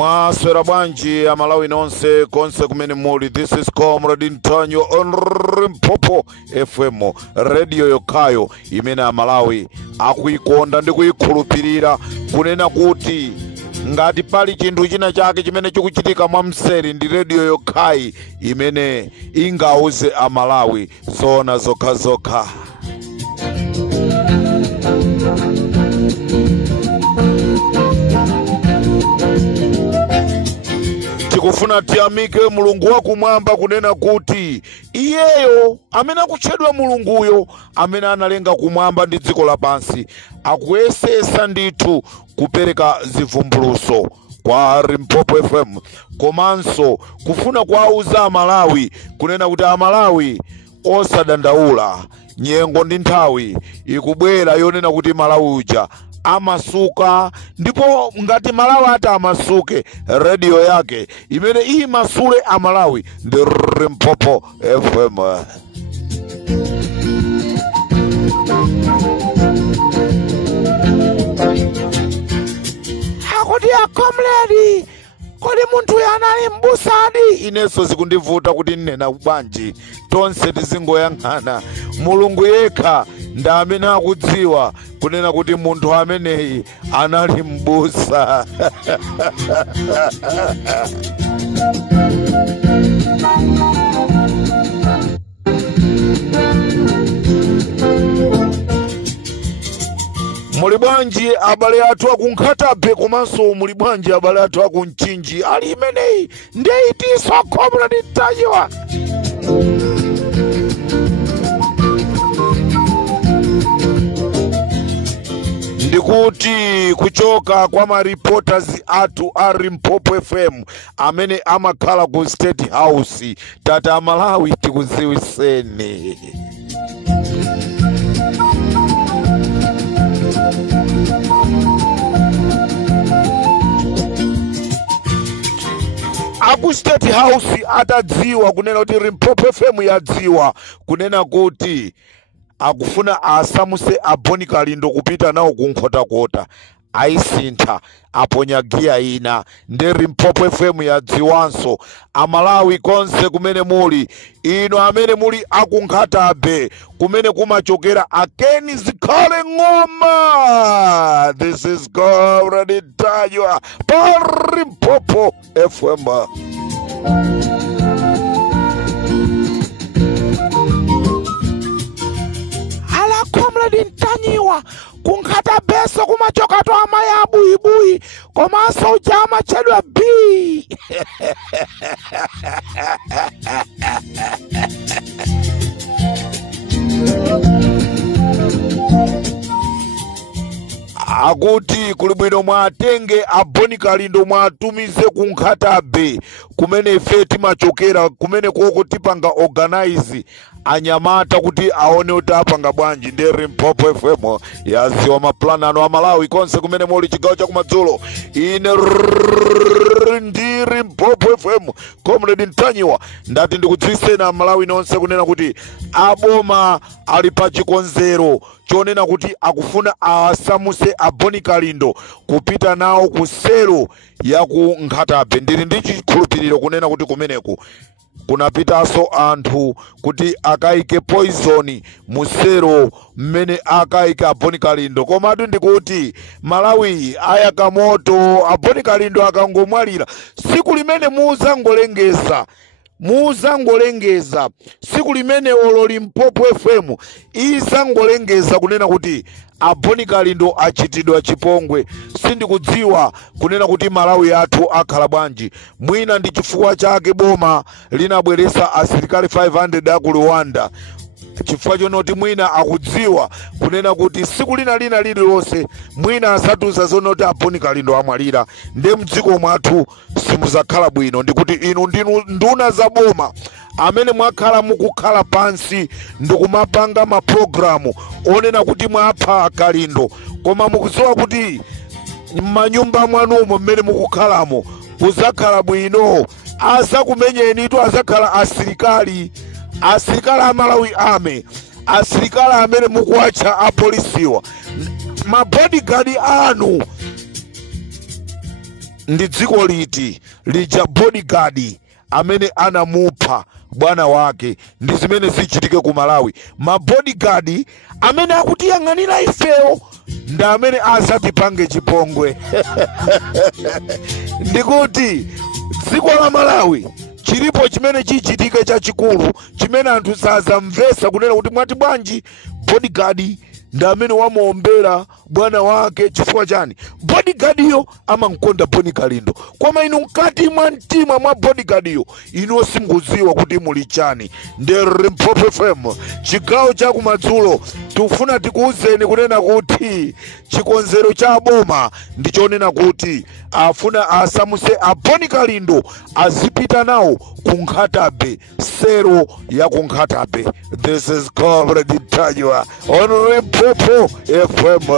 Mwaswera bwanji Amalawi nonse konse kumene muli. This is Comrade Ntanyo on Limpopo FM, radio yokayo imene Amalawi akuikonda ndi kuikhulupirira, kunena kuti ngati pali chinthu china chake chimene chikuchitika mwamseri ndi radio yokai imene ingauze Amalawi zona zokha zokha. Tikufuna tiyamike Mulungu wakumwamba, kunena kuti iyeyo amene akutchedwa Mulunguyo amene analenga kumwamba ndi dziko lapansi akuyesesa ndithu kupereka zivumbuluso kwa Limpopo FM, komanso kufuna kuwauza Amalawi kunena kuti Amalawi osadandaula, nyengo ndi nthawi ikubwera yonena kuti Malawi uja amasuka, ndipo ngati Malawi ata amasuke, radio yake imene imasule Amalawi ndi Limpopo FM. Akuti ya Comrade, kodi munthu yanali mbusadi? Ineso zikundivuta kuti nena bwanji, tonse tizingoyang'ana Mulungu yekha nda amene akudziwa kunena kuti munthu ameneyi anali mbusa. Muli bwanji abale athu akunkhatabe, komanso muli bwanji abale athu akunchinji? Ali imeneyi ndeitiso Comrade Ntanyo. Ndikuti kuchoka kwa maripoters atu a Limpopo FM amene amakhala ku State House, tata Amalawi tikuziwiseni. Aku State House atadziwa kunena kuti Limpopo FM yadziwa kunena kuti akufuna asamuse Aboni Kalindo kupita nawo kunkhota-kota, aisintha aponya gia ina. Ndi Limpopo FM yadziwanso Amalawi konse kumene muli, ino amene muli akunkhatabe kumene kumachokera akeni zikhale ng'oma. This is Comrade Ntanyo pa Limpopo FM. Comrade Ntanyo kunkhata beso kumachoka to amayabu ibui komanso ujama chedwa B. Akuti kulibwino mwatenge Aboni Kalindo mwatumize kunkhatabe kumene ife timachokera, kumene koko tipanga organize anyamata kuti aone utapanga bwanji. Ndi Limpopo FM yaziwa maplanano Amalawi konse kumene muli chigawo cha kumadzulo. Ine ndi Limpopo FM Comrade Ntanyo ndati ndikudziwiseni Amalawi nonse kunena kuti aboma ali pa chikonzero chonena kuti akufuna asamuse Aboni Kalindo kupita nawo ku selo ya kunkhatabe. Ndili ndi chikhulupiriro kunena kuti kumeneku kunapitaso anthu kuti akaike poison musero mmene akaike Aboni Kalindo. Komatu ndikuti Malawi ayaka moto, Aboni Kalindo akangomwalira siku limene muzangolengeza siku limene olo Limpopo FM izangolengeza kunena kuti Aboni Kalindo achitidwa chipongwe. Sindikudziwa kunena kuti Malawi athu akhala bwanji. Mwina ndi chifukwa chake boma linabweresa asilikali 500 aku Rwanda, chifukwa chonoti mwina akudziwa kunena kuti siku lina lililonse mwina asatuza zonoti Aboni Kalindo amwalira, ndi mdziko mwathu simuzakhala bwino. Ndikuti inu ndinu nduna za boma amene mwakhala mukukhala pansi ndikumapanga maprogramu onena kuti mwapha Kalindo, koma mukudziwa kuti m'manyumba mwanumo mmene mukukhalamo kuzakhala bwino. Azakumenyeni itu azakhala asilikali Amalawi ame, asilikali amene mukuwacha apolisiwa, ma bodyguard anu ndi dziko liti lija bodyguard amene anamupha bwana wake ndi zimene zichitike ku Malawi. Ma bodyguard amene akutiyang'anira ifeyo ndi amene asatipange chipongwe. Ndikuti dziko la Malawi chilipo chimene chichitike chachikulu chimene anthu sazamvesa kunena kuti mwati bwanji bodyguard ndi amene wamuombera bwana wake chifukwa chani. Bodyguard yo amankonda Boni Kalindo, koma inu mkati mwa mtima mwa bodyguard yo inu simukudziwa kuti muli chani. Ndere Mphopo FM chigawo cha kumadzulo tufuna tikuuzeni kunena kuti chikonzero cha boma ndichonena kuti afuna asamuse a Boni Kalindo azipita nawo ku Nkhatabe, sero ya ku Nkhatabe. This is Comrade Tajwa on Mphopo FM.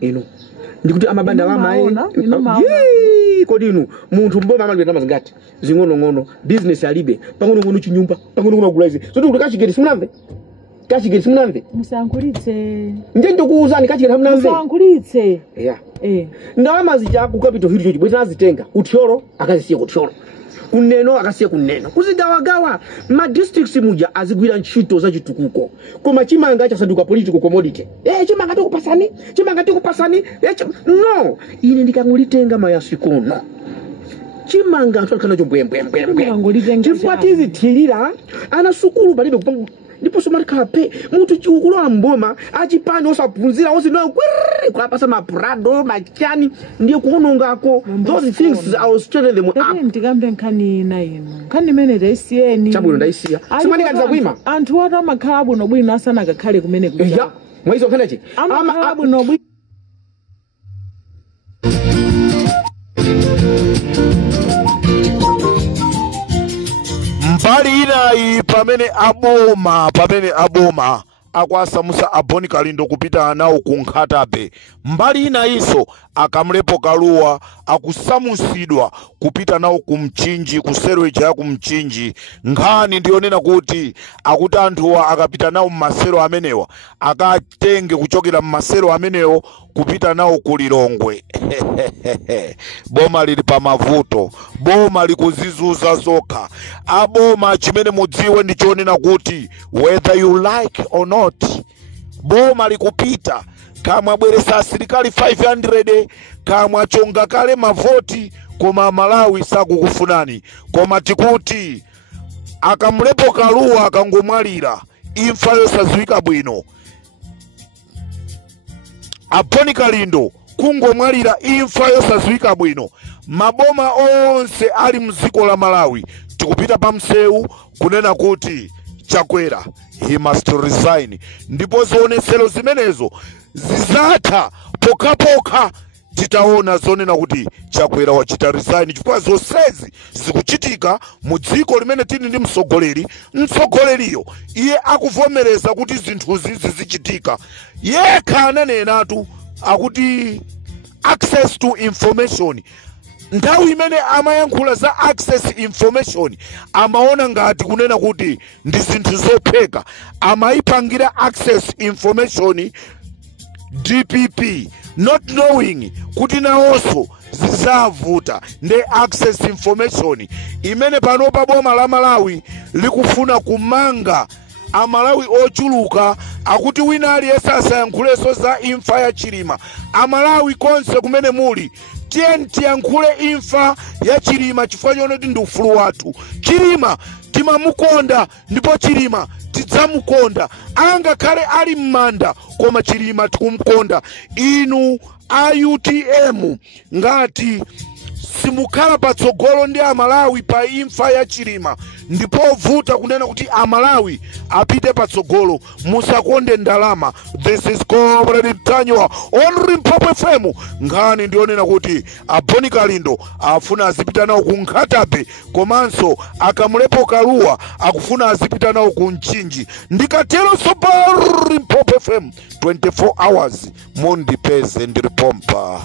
Ino ndikuti amabanda lama kodi inu munthu mboma amalipira mazingati zingono business alibe pang'ono chinyumba pang'ono kugulaize zoti kuti kachigeri simunamve musankulitse njenje kuuzani kachigeri hamnamve musankulitse ndalama zija ku capital hill chochi bweza azitenga uthyolo akazisiye kuthyolo kuneno akasiye kuneno kuzigawagawa ma districts muja azigwira ntchito za chitukuko koma chimanga chasanduka political commodity. Chimanga tikupasani no ine ndikangulitenga mayasikono chimanga anthu alikana chombwembwembwembwe chifukwa tizithirira ana sukulu palibe kupangu ndipo somarikape munthu chikulola mboma achipani osaphunzira osinoyo kwiriri kulapasa maprado machani ndiye kuonongako. Those things I was straighten them up. Ndikambe nkhani na ino nkhani mene daisiyeni chabwino ndaisiya simanikanza kuima anthu watu amakhala bwino bwino asana kakhale kumene kuja mwaizo nkhanechi amakhala bwino bwino. Mbali inayi pamene aboma akwasamusa a Boni Kalindo kupita nawo ku Nkhatabe, mbali inayinso akamlepo kaluwa akusamusidwa kupita nawo ku Mchinji, ku seroja ya ku Mchinji. Nkhani ndiyonena kuti akuti anthuwa akapita nawo mmasero amenewa akatenge kuchokera mmasero amenewo kupita nawo ku Lilongwe. Boma lili pa mavuto, boma likuzizuza zokha. Aboma chimene mudziwe ndichonena kuti whether you like or not, boma likupita kama bweresa asilikali 500 kama chonga kale mavoti koma Malawi sakukufunani. Koma tikuti akamlepo kaluwa akangomwalira imfa yosadziwika bwino. A Boni Kalindo kungomwalira imfa yosadziwika bwino. Maboma onse ali mziko la Malawi tikupita pa msewu kunena kuti Chakwera he must resign. Ndipo zionesero zimenezo zizatha pokapoka titaona zonena kuti Chakwera wachita resign chifukwa zonsezi zikuchitika mu dziko limene tili ndi mtsogoleriyo iye akuvomereza kuti zinthuzi zizichitika. Yekha ananenatu akuti access to information. Nthawi imene amayankhula za access information amaona ngati kunena kuti ndi zinthu zopheka, amayipangira access information DPP not knowing kuti nawonso zizavuta ndi access information imene panopa boma la Malawi likufuna kumanga Amalawi ochuluka akuti wina aliyense asayankhulenso za imfa ya Chilima. Amalawi konse kumene muli tiyankhule imfa ya Chilima chifukwa chonoti ndi ufulu wathu. Chilima timamukonda ndipo Chilima tidzamukonda angakhale ali m'manda koma Chilima tikumukonda. Inu AUTM ngati simukhala patsogolo ndi Amalawi pa imfa ya Chilima ndipo vuta kunena kuti Amalawi apite patsogolo, musakonde ndalama. This is Comrade Tajwa on Mphopo FM. Nkhani ndionena kuti a Boni Kalindo afuna azipita nawo ku Nkhatabe komanso akamlepo kaluwa akufuna azipita nawo ku Mchinji. Ndikatero pa Mphopo FM 24 hours Mondi Peze ndiri pompa.